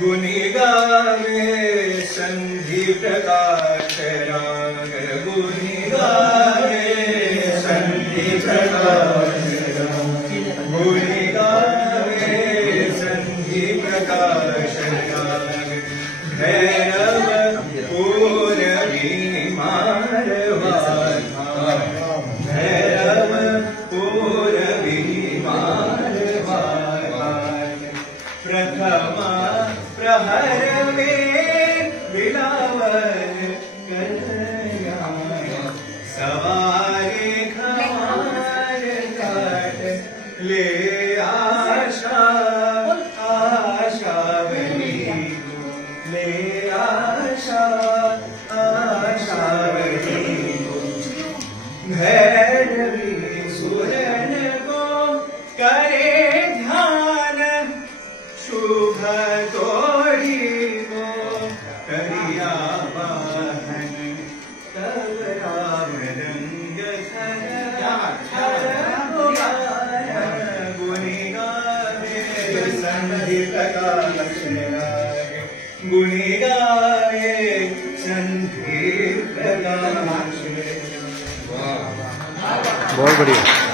गुणी गावे संधी प्रकाश राग गुणी गावे संधी प्रकाश गुणी गावे संधी प्रकाश राग भैरव पूर्वी मारवाधा भैरव पूर्वी मारवाधा प्रथमा प्रहर में बिलावन कन्हैया सवारे खमार काट ले आशा आशावली ले आशा आशावली भैरवी सुरन को करे ध्यान शुभ तोड़ी को करिया वाहन तब राम रंग गुणी गावे संधि प्रकाश गुणी गावे संधि प्रकाश बहुत बढ़िया।